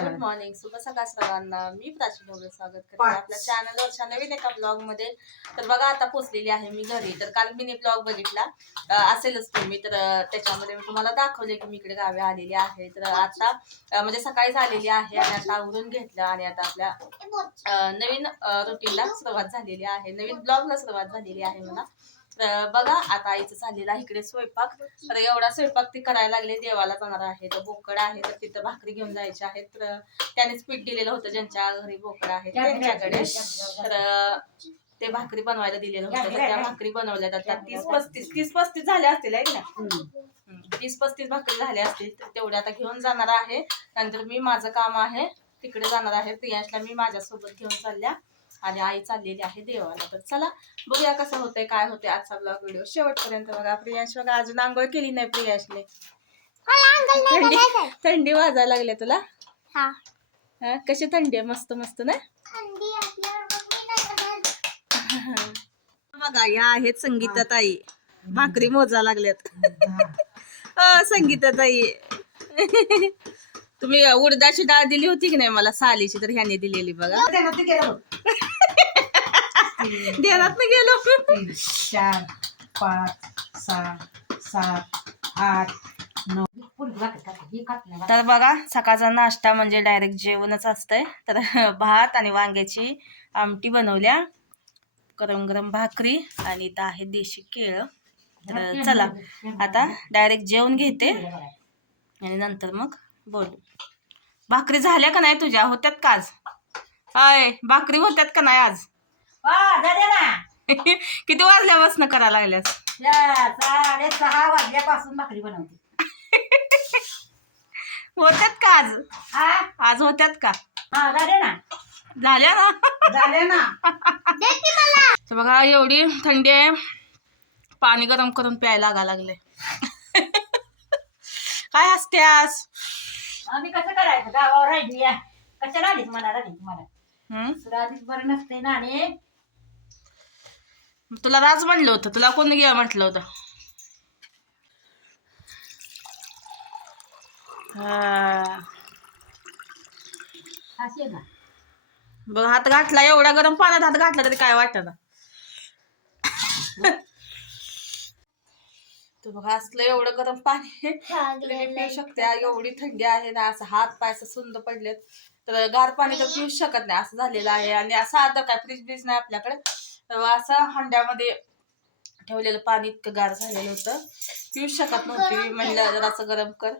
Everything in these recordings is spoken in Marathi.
गुड मॉर्निंग शुभ सकाळ सर्वांना. मी प्राची ढोबळे स्वागत करते आपल्या चॅनलवरच्या नवीन एका ब्लॉगमध्ये तर बघा आता पोचलेली आहे मी घरी. तर काल मी ब्लॉग बघितला. असेलच तुम्ही तर त्याच्यामध्ये मी तुम्हाला दाखवले की मी इकडे गावी आलेली आहे. तर आता म्हणजे सकाळीच आलेली आहे आणि आता आवरून घेतलं आणि आता आपल्या नवीन रुटीनला सुरुवात झालेली आहे. नवीन ब्लॉगला सुरुवात झालेली आहे मला. तर बघा आता आईचं आहे इकडे स्वयंपाक. तर एवढा स्वयंपाक ती करायला लागले देवाला जाणार आहे. तर बोकड आहे तर तिथं भाकरी घेऊन जायची आहे तर त्यानेच पीठ दिलेलं होतं ज्यांच्या घरी बोकड आहे त्यांच्याकडे. तर ते भाकरी बनवायला दिलेलं होतं. तर त्या भाकरी बनवल्या जातात. तीस पस्तीस तीस पस्तीस झाल्या असतील आहे ना. तीस पस्तीस भाकरी झाल्या असतील तर तेवढ्या आता घेऊन जाणार आहे. नंतर मी माझं काम आहे तिकडे जाणार आहे. प्रियांशला मी माझ्यासोबत घेऊन चालल्या. आणि आई चाललेली आहे देवाला. तर चला बघूया कसं होतंय काय होतंय आजचा ब्लॉग व्हिडिओ शेवटपर्यंत बघा प्रियांश बघा अजून आंघोळ केली नाही प्रियांशने. थंडी थंडी वाजायला लागले तुला? हा, कशी थंडी आहे? मस्त मस्त ना? बघा या आहेत संगीताताई. भाकरी मोजा लागल्यात. अ, संगीताताई. तुम्ही उडदाची डाळ दिली होती की नाही मला? सालीची तर ह्याने दिलेली बघा. ध्यानात गेलो. तीन चार पाच सहा सात आठ नऊ. तर बघा सकाळचा नाश्ता म्हणजे डायरेक्ट जेवणच असतंय. तर भात आणि वांग्याची आमटी बनवल्या. गरम गरम भाकरी आणि आहे देशी केळं. तर चला आता डायरेक्ट जेवण घेते. आणि नंतर मग बोलू. भाकरी झाल्या का नाही तुझ्या? होत्यात का आज? हाय भाकरी होत्यात का नाही आज? झाले ना. किती वाजल्यापासून करा लागल्यास? या साडे सहा वाजल्यापासून भाकरी बनवते. होत्यात का आज? हा? आज होत्यात का? हा झाले ना. झाल्या ना? झाले ना. तर बघा एवढी थंडी आहे. पाणी गरम करून प्यायला लागा लागले काय असत्यास आम्ही कसं करायचं? गावावर राहिली या. कशाला आलीच मला राहिली तुम्हाला. हम्म? बरं नसते ना आणि तुला राज म्हणलं होतं. तुला कोणी घ्या म्हटलं होतं? हा. बघ हात घातला एवढा गरम पाण्यात हात घातला तरी काय वाटत तर बघा असलं एवढं गरम पाणी. पिऊ शकते एवढी थंडी आहे ना असं हात पाय असं सुंद पडलेत. तर गार पाणी तर पिऊ शकत नाही असं झालेलं आहे. आणि असं आता काय फ्रीज ब्रीज नाही आपल्याकडे. तर असं हंड्यामध्ये ठेवलेलं पाणी इतकं गार झालेलं होतं. पिऊ शकत नव्हती. मी म्हणलं जरासं गरम कर.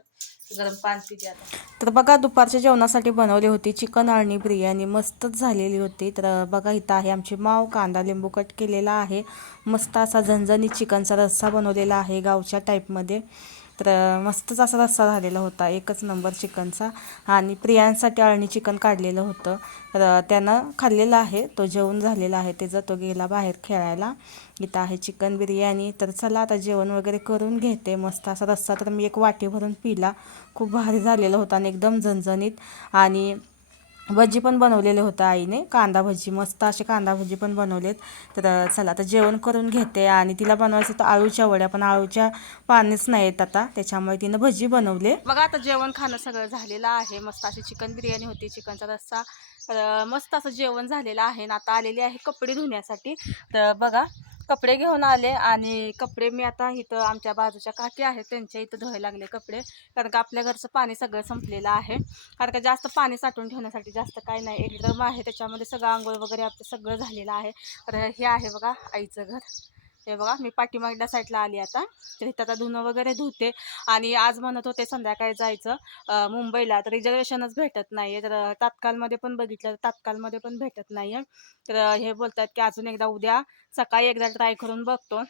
गरम पाणी पिते आता. तर बघा दुपारच्या जेवणासाठी बनवली होती चिकन आणि बिर्याणी. मस्तच झालेली होती. तर बघा इथं आहे आमची माव. कांदा लिंबू कट केलेला आहे. मस्त असा झणझणीत चिकनचा रस्सा बनवलेला आहे गावच्या टाईपमध्ये तर मस्तच असा रस्सा झालेला होता. एकच नंबर चिकनचा आणि प्रियांसाठी अळणी चिकन काढलेलं होतं. तर त्यानं खाल्लेलं आहे. तो जेवण झालेला आहे. त्याचा तो गेला बाहेर खेळायला. इथं आहे चिकन बिर्याणी. तर चला आता जेवण वगैरे करून घेते. मस्त असा रस्सा. तर मी एक वाटी भरून पिला. खूप भारी झालेला होता आणि एकदम झणझणीत. आणि भजी पण बनवलेले होतं आईने. कांदा भजी मस्त असे कांदा भजी पण बनवलेत. तर चला आता जेवण करून घेते आणि तिला बनवायचं होतं आळूच्या वड्या पण आळूच्या पाणीच नाही येत आता. त्याच्यामुळे तिनं भजी बनवले. बघा आता जेवण खाणं सगळं झालेलं आहे. मस्त अशी चिकन बिर्याणी होती चिकनचा रस्सा. तर मस्त असं जेवण झालेलं आहे ना आता आलेली आहे कपडे धुण्यासाठी. तर बघा कपडे घेऊन आले आणि कपडे मी आता इथं आमच्या बाजूच्या काकी आहेत त्यांच्या इथं धुवायला लागले कपडे. कारण का आपल्या घरचं पाणी सगळं संपलेलं आहे. कारण का जास्त पाणी साठवून ठेवण्यासाठी जास्त काही नाही. एक ड्रम आहे त्याच्यामध्ये सगळं आंघोळ वगैरे आपलं सगळं झालेलं आहे. तर हे आहे बघा आईचं घर. हे बघा मी पाठीमागल्या साईडला आली आता. तर इथं आता धुणं वगैरे धुते. आणि आज म्हणत होते संध्याकाळी जायचं मुंबईला. तर रिझर्वेशनच भेटत नाही आहे तर तात्काळमध्ये पण बघितलं तर तात्काळमध्ये पण भेटत नाही आहे तर हे बोलतात की अजून एकदा उद्या सकाळी एकदा ट्राय करून बघतो.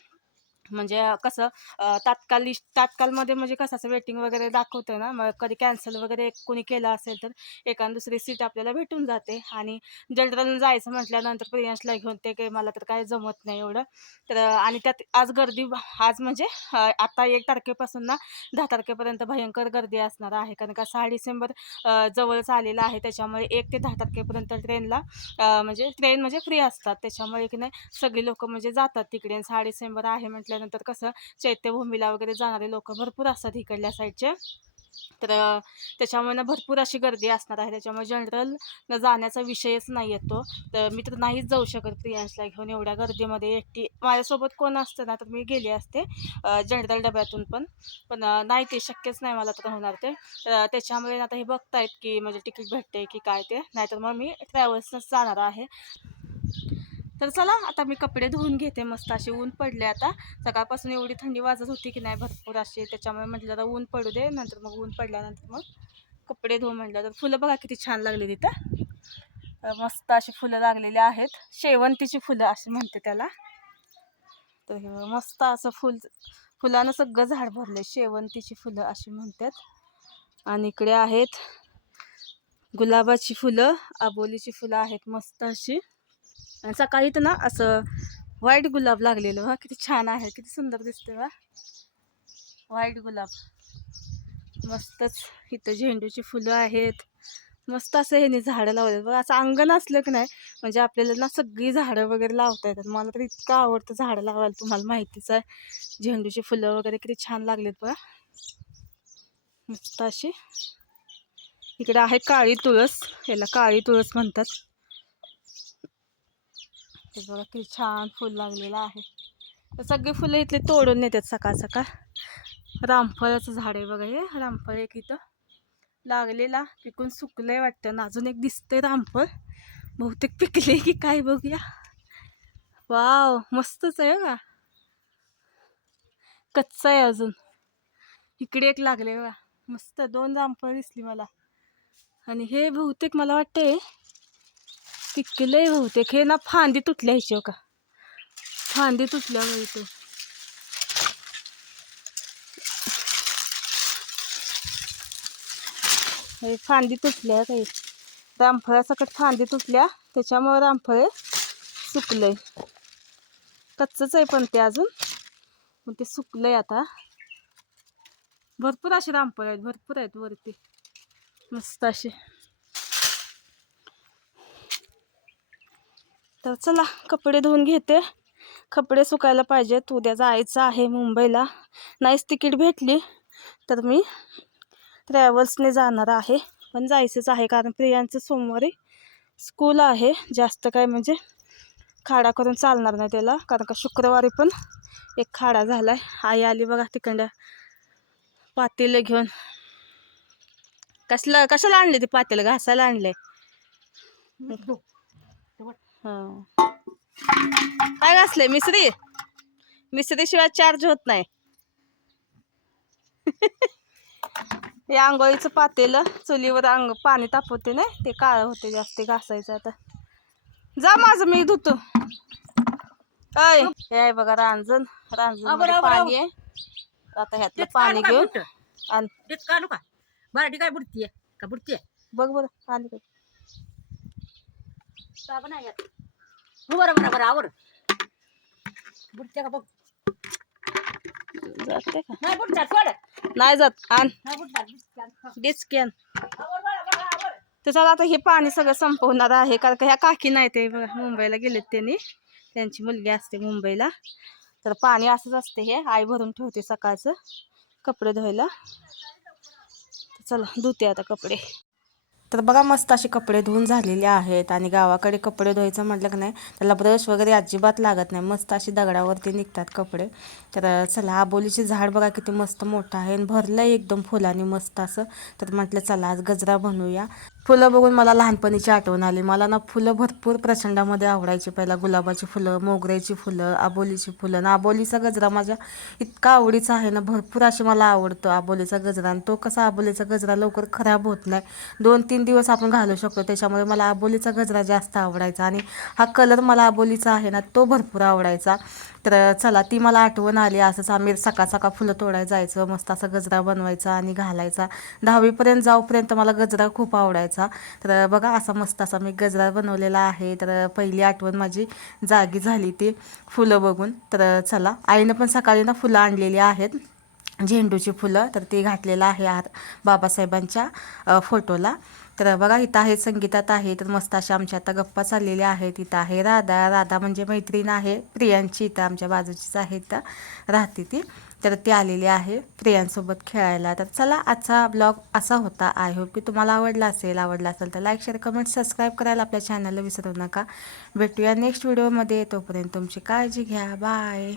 म्हणजे कसं तात्काल तात्कालमध्ये तात्काळमध्ये म्हणजे कसं असं वेटिंग वगैरे दाखवतं ना मग कधी कॅन्सल वगैरे कोणी केलं असेल तर एखाद दुसरी सीट आपल्याला भेटून जाते. आणि जनरल जायचं म्हटल्यानंतर प्रियांशला घेऊन ते काही मला तर काय जमत नाही एवढं. तर आणि त्यात आज गर्दी आज म्हणजे आता एक तारखेपासून ना दहा तारखेपर्यंत भयंकर गर्दी असणार आहे. कारण का सहा डिसेंबर जवळच आलेला आहे. त्याच्यामुळे एक ते दहा तारखेपर्यंत ट्रेनला म्हणजे ट्रेन म्हणजे फ्री असतात. त्याच्यामुळे की नाही सगळी लोक म्हणजे जातात तिकडे सहा डिसेंबर आहे म्हटल्यानंतर कसं चैत्यभूमीला वगैरे जाणारे लोक भरपूर असतात इकडल्या साईडचे. तर त्याच्यामुळे ना भरपूर अशी गर्दी असणार आहे. त्याच्यामुळे जनरल न जाण्याचा विषयच नाही येतो तर मी तर नाहीच जाऊ शकत प्रियांशला घेऊन एवढ्या गर्दीमध्ये. एकटी माझ्यासोबत कोण असतं ना तर मी गेले असते जनरल डब्यातून पण. पण नाही ते शक्यच नाही मला तर होणार ते. तर त्याच्यामुळे आता हे बघतायत की म्हणजे तिकीट भेटते की काय ते. नाहीतर मग मी ट्रॅव्हल्सनंच जाणार आहे. तर चला आता मी कपडे धुवून घेते मस्त असे ऊन पडले आता. सकाळपासून एवढी थंडी वाजत होती की नाही भरपूर अशी त्याच्यामुळे म्हटलं आता ऊन पडू दे नंतर मग ऊन पडल्यानंतर मग कपडे धुवून म्हटलं तर फुलं बघा किती छान लागली तिथं. मस्त अशी फुलं लागलेली आहेत. शेवंतीची फुलं अशी म्हणते त्याला. तर हे मस्त असं फुल फुलानं सगळं झाड भरले शेवंतीची फुलं अशी म्हणतात. आणि इकडे आहेत गुलाबाची फुलं आबोलीची फुलं आहेत मस्त अशी. आणि सकाळी तर ना असं व्हाईट गुलाब लागलेलं. हा किती छान आहे किती सुंदर दिसते वा व्हाईट गुलाब. मस्तच इथं झेंडूची फुलं आहेत. मस्त असं ह्याने झाडं लावतात बघा असं अंगण असलं की नाही म्हणजे आपल्याला ना सगळी झाडं वगैरे लावता येतात. मला तर इतकं आवडतं झाडं लावायला तुम्हाला माहितीच आहे. झेंडूची फुलं वगैरे किती छान लागलेत बघा. मस्त अशी. इकडे आहे काळी तुळस याला काळी तुळस म्हणतात. ते बघा किती छान फुल लागलेलं आहे. तर सगळी फुलं इथले तोडून नेतात सकाळ सकाळ. रामफळाचं झाड आहे बघा हे रामफळ एक इथं लागलेला. पिकून सुकलंय वाटतं. ना अजून एक दिसतंय रामफळ. बहुतेक पिकले की काय बघूया. वाव मस्तच आहे का कच्चा आहे अजून. इकडे एक लागले बघा. मस्त दोन रामफळ दिसली मला. आणि हे बहुतेक मला वाटतंय पिकलंय बहुतेक हे ना फांदी तुटल्या ह्याची हो का? फांदी तुटल्या बघ हे फांदी तुटल्या काही रामफळासकट फांदी तुटल्या. त्याच्यामुळे रामफळे सुकलंय. कच्चच आहे पण ते अजून. पण ते सुकलंय आता. भरपूर असे रामफळ आहेत. भरपूर आहेत वरती. मस्त असे तर चला कपडे धुवून घेते. कपडे सुकायला पाहिजेत. उद्या जायचं आहे मुंबईला. नाहीच तिकीट भेटली तर मी ट्रॅव्हल्सने जाणार आहे. पण जायचंच आहे कारण प्रियांचं सोमवारी स्कूल आहे. जास्त काय म्हणजे खाडा करून चालणार नाही त्याला. कारण का शुक्रवारी पण एक खाडा झाला आहे आई आली बघा तिकडं. पातेलं घेऊन. कसलं कशाला आणले ते पातेलं? घासायला आणले हां. काय घासले मिसरी? मिसरी शिवाय चार्ज होत नाही. हे आंघोळीचं पातेलं चुलीवर अंग पाणी तापवते ना ते काळं होते जास्त घासायचं आता. जा माझं मी धुतो. अय हे आहे बघा रांजण. रांजण पाणी आहे. आता ह्यातलं पाणी घेऊन आण बुडतीये? का बुडतीये? बघ बरं पाणी. साबण आहे यात. हो बरं बरं बरं आवर. का बघ. जाते का? नाही बुडतात सोड. नाही जात आण. नाही बुडतात बुडतात. डिस्कॅन आवर बरं बरं आवर. त्याच्यात आता हे पाणी सगळं संपवणार आहे कारण का ह्या काकी नाही ते बघा मुंबईला गेलेत त्यांनी. त्यांची मुलगी असते मुंबईला. तर पाणी असंच असते हे आई भरून ठेवते सकाळचं कपडे धुवायला. चला धुते आता कपडे. तर बघा मस्त असे कपडे धुवून झालेले आहेत आणि गावाकडे कपडे धुवायचं म्हटलं की नाही त्याला ब्रश वगैरे अजिबात लागत नाही. मस्त अशी दगडावरती निघतात कपडे. तर चला आबोलीचे झाड बघा किती मस्त मोठं आहे आणि भरलं आहे एकदम फुलांनी मस्त असं. तर म्हटलं चला आज गजरा बनवूया. फुलं बघून मला लहानपणीची आठवण आली. मला ना फुलं भरपूर प्रचंडामध्ये आवडायची. पहिला गुलाबाची फुलं मोगऱ्याची फुलं आबोलीची फुलं. ना आबोलीचा गजरा माझ्या इतका आवडीचा आहे ना भरपूर असे मला आवडतो आबोलीचा गजरा. आणि तो कसा आबोलीचा गजरा लवकर खराब होत नाही. दोन तीन दिवस आपण घालू शकतो. त्याच्यामुळे मला आबोलीचा गजरा जास्त आवडायचा. आणि हा कलर मला आबोलीचा आहे ना तो भरपूर आवडायचा. तर चला ती मला आठवण आली. असंच आम्ही सकाळ सकाळ फुलं तोडायला जायचं. मस्त असा गजरा बनवायचा आणि घालायचा. दहावीपर्यंत जाऊपर्यंत मला गजरा खूप आवडायचा. तर बघा असा मस्त असा मी गजरा बनवलेला आहे. तर पहिली आठवण माझी जागी झाली ती फुलं बघून. तर चला आईनं पण सकाळी ना फुलं आणलेली आहेत. झेंडूची फुलं तर ती घातलेलं आहे आत बाबासाहेबांच्या फोटोला. तर बघा इथं आहे संगीतात आहे तर मस्त अशा आमच्या आता गप्पा चाललेल्या आहेत. इथं आहे राधा. राधा म्हणजे मैत्रीण आहे. प्रियांची इथं आमच्या बाजूचीच आहे इथं. राहते ती. तर ती आलेली आहे प्रियांसोबत खेळायला. तर चला आजचा ब्लॉग असा होता. आय होप की तुम्हाला आवडला असेल. आवडला असेल तर लाईक शेअर कमेंट सबस्क्राईब करायला आपल्या चॅनलला विसरू नका. भेटूया नेक्स्ट व्हिडिओमध्ये तोपर्यंत तुमची काळजी घ्या. बाय